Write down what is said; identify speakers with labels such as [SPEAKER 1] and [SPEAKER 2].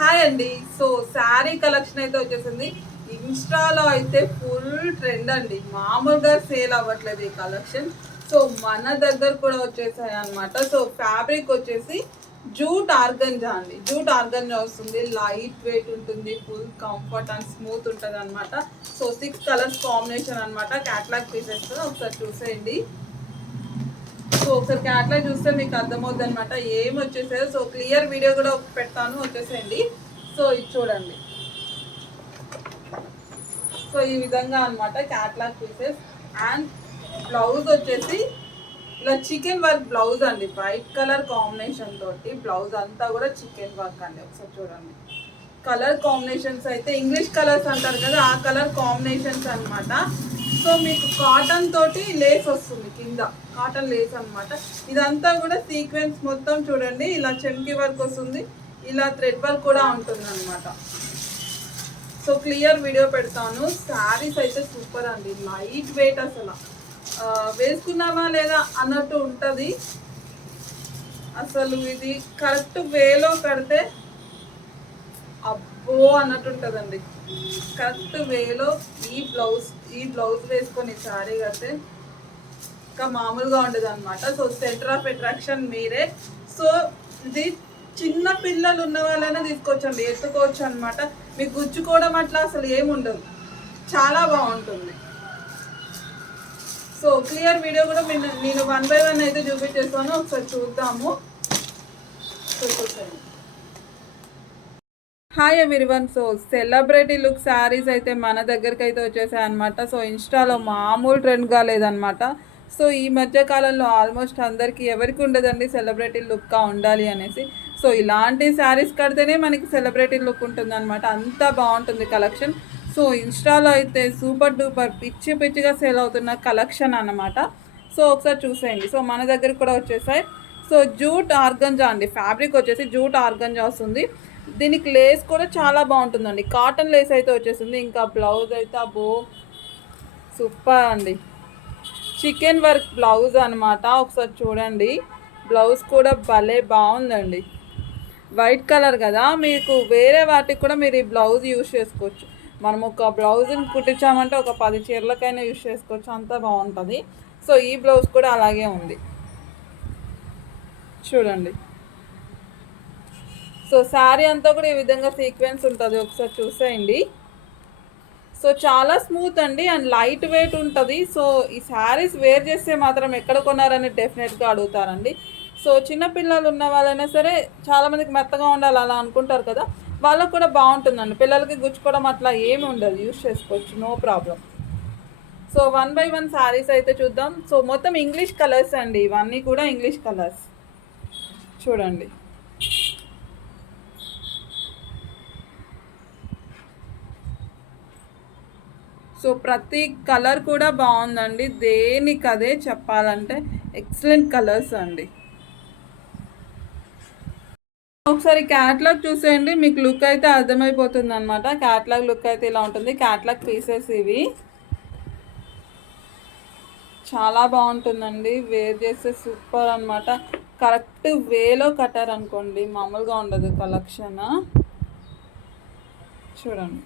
[SPEAKER 1] Hi అండి. So sari collection అయితే వచ్చేసింది. ఇన్స్టాలో అయితే ఫుల్ ట్రెండ్ అండి. మామూలుగా సేల్ అవ్వట్లేదు ఈ కలెక్షన్ సో మన దగ్గర కూడా వచ్చేసాయి అనమాట సో ఫ్యాబ్రిక్ వచ్చేసి జూట్ ఆర్గంజా అండి. జూట్ ఆర్గంజా వస్తుంది. లైట్ వెయిట్ ఉంటుంది. ఫుల్ కంఫర్ట్ అండ్ స్మూత్ ఉంటుంది అనమాట సో సిక్స్ కలర్స్ కాంబినేషన్ అనమాట క్యాట్లాగ్ పీసెస్ ఒకసారి చూసేయండి. సో ఒకసారి క్యాట్లాగ్ చూస్తే మీకు అర్థమవుద్ది అనమాట ఏం వచ్చేసాయో సో క్లియర్ వీడియో కూడా పెడతాను. వచ్చేసేయండి. సో ఇది చూడండి. సో ఈ విధంగా అనమాట క్యాట్లాగ్ పీసెస్. అండ్ బ్లౌజ్ వచ్చేసి ఇలా చికెన్ వర్క్ బ్లౌజ్ అండి. వైట్ కలర్ కాంబినేషన్ తోటి బ్లౌజ్ అంతా కూడా చికెన్ వర్క్ అండి. ఒకసారి చూడండి. కలర్ కాంబినేషన్స్ అయితే ఇంగ్లీష్ కలర్స్ అంటారు కదా ఆ కలర్ కాంబినేషన్స్ అన్నమాట. సో మీకు కాటన్ తోటి లేస్ వస్తుంది కింద. కాటన్ లేస్ అనమాట ఇదంతా కూడా సీక్వెన్స్ మొత్తం చూడండి. ఇలా చెంకి వర్క్ వస్తుంది. ఇలా థ్రెడ్ వర్క్ కూడా ఉంటుంది అనమాట సో క్లియర్ వీడియో పెడతాను. శారీస్ అయితే సూపర్ అండి. లైట్ వెయిట్ అసలు. వేసుకున్నావా లేదా అన్నట్టు ఉంటుంది. అసలు ఇది కరెక్ట్ వేలో కడితే అబ్బా అన్నట్టు ఉంటుందండి కరెక్ట్ వేలో ఈ బ్లౌజ్ ఈ బ్లౌజ్ వేసుకొని శారీ కడితే ఇంకా మామూలుగా ఉండదు అనమాట సో సెంటర్ ఆఫ్ అట్రాక్షన్ మీరే. సో ఇది చిన్న పిల్లలు ఉన్న వాళ్ళైనా తీసుకోవచ్చండి ఎత్తుకోవచ్చు అనమాట మీకు గుచ్చుకోవడం అట్లా అసలు ఏముండదు చాలా బాగుంటుంది. సో క్లియర్ వీడియో కూడా నేను నేను వన్ బై వన్ అయితే చూపించేస్తాను. ఒకసారి చూద్దాము. సో చూసాను hi everyone so celebrity look saris అయితే మన దగ్గరికి అయితే వచ్చేసాయి అనమాట సో ఇన్స్టాలో మామూలు ట్రెండ్ లేదనమాట సో ఈ మధ్య కాలంలో ఆల్మోస్ట్ అందరికీ ఎవరికి ఉండదండి సెలబ్రిటీ లుక్గా ఉండాలి అనేసి. సో ఇలాంటి శారీస్ కడితేనే మనకి సెలబ్రిటీ లుక్ ఉంటుంది అనమాట అంత బాగుంటుంది కలెక్షన్ సో ఇన్స్టాలో అయితే సూపర్ డూపర్ పిచ్చి పిచ్చిగా సేల్ అవుతున్న కలెక్షన్ అనమాట సో ఒకసారి చూసేయండి. సో మన దగ్గర కూడా వచ్చేసాయి. సో జూట్ ఆర్గంజా అండి ఫ్యాబ్రిక్ వచ్చేసి జూట్ ఆర్గంజా వస్తుంది. దీనికి లేస్ కూడా చాలా బాగుంటుందండి. కాటన్ లేస్ అయితే వచ్చేసింది ఇంకా బ్లౌజ్ అయితే బో సూపర్ అండి. చికెన్ వర్క్ బ్లౌజ్ అనమాట ఒకసారి చూడండి. బ్లౌజ్ కూడా భలే బాగుందండి. వైట్ కలర్ కదా. మీకు వేరే వాటికి కూడా మీరు ఈ బ్లౌజ్ యూజ్ చేసుకోవచ్చు. మనం ఒక బ్లౌజ్ని కుట్టించామంటే ఒక పది చీరలకైనా యూజ్ చేసుకోవచ్చు. అంతా బాగుంటుంది. సో ఈ బ్లౌజ్ కూడా అలాగే ఉంది. చూడండి. సో శారీ అంతా కూడా ఈ విధంగా సీక్వెన్స్ ఉంటుంది. ఒకసారి చూసేయండి. సో చాలా స్మూత్ అండి. అండ్ లైట్ వెయిట్ ఉంటుంది. సో ఈ శారీస్ వేర్ చేస్తే మాత్రం ఎక్కడ కొన్నారని డెఫినెట్గా అడుగుతారండి. సో చిన్నపిల్లలు ఉన్న వాళ్ళైనా సరే చాలామందికి మెత్తగా ఉండాలి అలా అనుకుంటారు కదా. వాళ్ళకు కూడా బాగుంటుందండి. పిల్లలకి గుచ్చుకోవడం అట్లా ఏమి ఉండదు. యూస్ చేసుకోవచ్చు. No problem. So one by one saris అయితే చూద్దాం. సో మొత్తం ఇంగ్లీష్ కలర్స్ అండి. ఇవన్నీ కూడా ఇంగ్లీష్ కలర్స్. చూడండి. సో ప్రతి కలర్ కూడా బాగుందండి. దేనికి అదే చెప్పాలంటే ఎక్సలెంట్ కలర్స్ అండి. ఒకసారి క్యాట్లాగ్ చూసేయండి. మీకు లుక్ అయితే అర్థమైపోతుంది అనమాట క్యాట్లాగ్ లుక్ అయితే ఇలా ఉంటుంది. క్యాట్లాగ్ పీసెస్ ఇవి. చాలా బాగుంటుందండి. వేర్ చేస్తే సూపర్ అనమాట కరెక్ట్ వేలో కట్టారనుకోండి మామూలుగా ఉండదు కలెక్షన్. చూడండి.